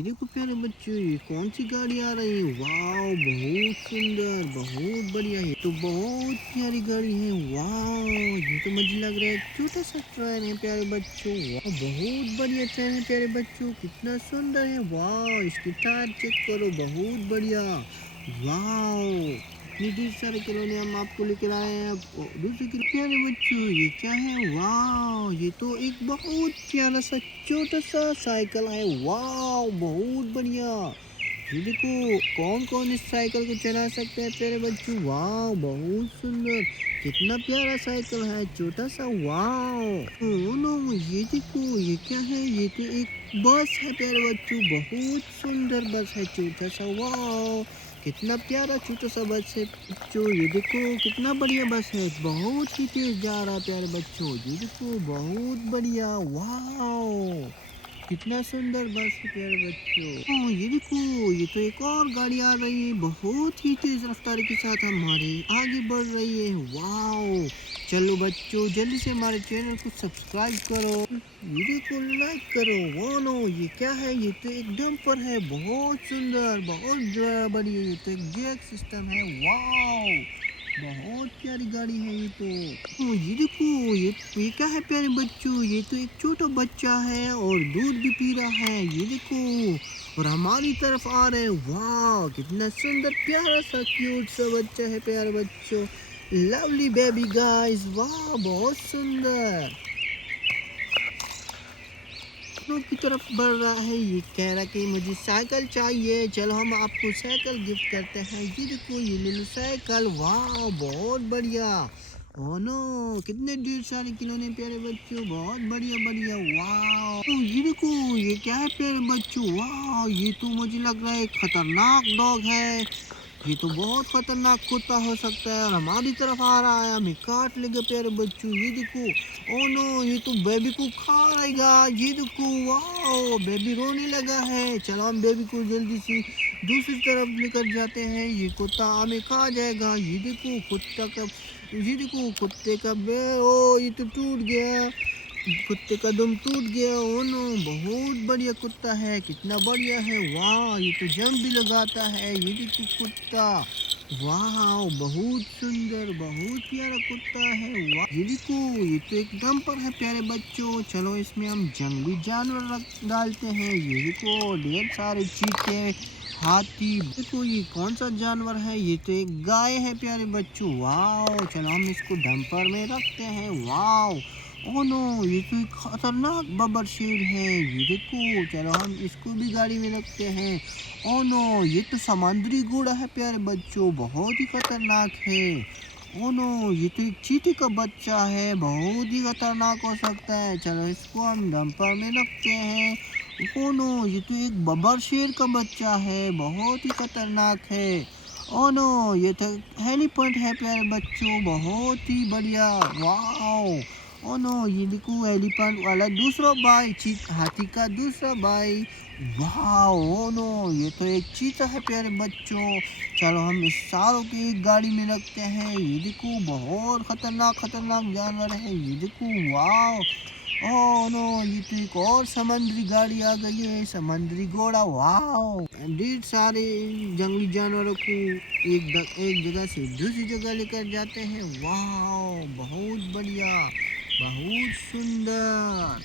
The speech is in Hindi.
ये देखो प्यारे बच्चों, ये कौन सी गाड़ी आ रही है? वाओ, बहुत सुंदर, बहुत बढ़िया। ये तो बहुत प्यारी गाड़ी है। वाओ, ये तो मुझे लग रहा है एक छोटा सा ट्रेन है प्यारे बच्चों। वाओ, बहुत बढ़िया ट्रेन है प्यारे बच्चों, कितना सुंदर है। वाओ, इसकी टायर चेक करो, बहुत बढ़िया। वाओ, इतने ढेर सारे खिलौने हम आपको लेकर आए हैं। अब दूसरे के प्यारे बच्चों, ये क्या है? वाओ, ये तो एक बहुत प्यारा सा छोटा सा साइकिल है। वाओ, बहुत बढ़िया। ये देखो, कौन कौन इस साइकिल को चला सकते हैं प्यारे बच्चों? वाओ, बहुत सुंदर, कितना प्यारा साइकिल है, छोटा सा। वाओ, ओ नो, ये देखो, ये क्या है? ये तो एक बस है प्यारे बच्चों, बहुत सुंदर बस है, छोटा सा। वाओ, कितना प्यारा छोटा सा बस है बच्चों। ये देखो, कितना बढ़िया बस है, बहुत ही तेज जा रहा है प्यारे बच्चों। ये देखो, बहुत बढ़िया। वाओ, कितना सुंदर बस है प्यारे बच्चों। ये देखो, ये तो एक और गाड़ी आ रही है, बहुत ही तेज रफ्तार के साथ हमारे आगे बढ़ रही है। वाओ, चलो बच्चों, जल्दी से हमारे चैनल को सब्सक्राइब करो, वीडियो को लाइक करो। वो नो, ये क्या है? ये तो एक डंपर है, बहुत सुंदर, बहुत बड़ी है। ये तो एक जैक सिस्टम है। वाओ, बहुत प्यारी गाड़ी है ये तो। ये देखो, ये क्या है प्यारे बच्चों? ये तो एक छोटा बच्चा है और दूध भी पी रहा है। ये देखो, और हमारी तरफ आ रहे हैं। वाह, कितना सुंदर प्यारा सा क्यूट सा बच्चा है प्यारे बच्चों। लवली बेबी गाइस, वाह, बहुत सुंदर। लोग की तरफ बढ़ रहा है। ये कह रहा कि मुझे साइकिल चाहिए, चलो हम आपको साइकिल गिफ्ट करते हैं। ये देखो, ये ले लो साइकिल। वाह, बहुत बढ़िया। ओ नो, कितने ढेर सारे खिलौने प्यारे बच्चों, बहुत बढ़िया बढ़िया। वाह, ये देखो, ये क्या है प्यारे बच्चों? वाह, ये तो मुझे लग रहा है एक खतरनाक डॉग है। ये तो बहुत खतरनाक कुत्ता हो सकता है और हमारी तरफ आ रहा है, हमें काट लेगा प्यारे बच्चों। ये देखो, ओ नो, ये तो बेबी को खा रहेगा। ये देखो, वाओ, बेबी रोने लगा है। चलो हम बेबी को जल्दी से दूसरी तरफ लेकर जाते हैं, ये कुत्ता हमें खा जाएगा। ये देखो, कुत्ता का, ये देखो, कुत्ते का ओ, ये तो टूट गया, कुत्ते का दम टूट गया। ओ नो, बहुत बढ़िया कुत्ता है, कितना बढ़िया है। वाह, ये तो जंप भी लगाता है। ये देखो कुत्ता, वाह, बहुत सुंदर, बहुत प्यारा कुत्ता है। वाह, ये देखो, ये तो एक डंपर है प्यारे बच्चों। चलो इसमें हम जंगली जानवर रख डालते हैं। ये देखो, ढेर सारे चीते, हाथी। देखो, ये कौन सा जानवर है? ये तो एक गाय है प्यारे बच्चों। वाह, चलो हम इसको डंपर में रखते हैं। वाह, ओह नो, ये तो एक खतरनाक बब्बर शेर है। ये देखो, चलो हम इसको भी गाड़ी में रखते हैं। ओह नो, ये तो समुद्री घोड़ा है प्यारे बच्चों, बहुत ही खतरनाक है। ओह नो, ये तो एक चीते का बच्चा है, बहुत ही खतरनाक हो सकता है। चलो इसको हम डंपर में रखते हैं। ओह नो, ये तो एक बब्बर शेर का बच्चा है, बहुत ही खतरनाक है। ओह नो, ये तो हेलीपैड है प्यारे बच्चों, बहुत ही बढ़िया। वाओ, ओ नो, ये देखो, एलिफेंट वाला दूसरा भाई, हाथी का दूसरा भाई। वाह, ओ नो, ये तो एक चीता है प्यारे बच्चों। चलो हम इस सारों की एक गाड़ी में रखते हैं। ये देखो, बहुत खतरनाक खतरनाक जानवर है। ये देखो, वाह, ओ नो, ये तो एक और समुद्री गाड़ी आ गई है, समुद्री घोड़ा। वाह, ढेर सारे जंगली जानवरों को एक जगह से दूसरी जगह लेकर जाते हैं। वाह, बहुत बढ़िया, बहुत सुंदर।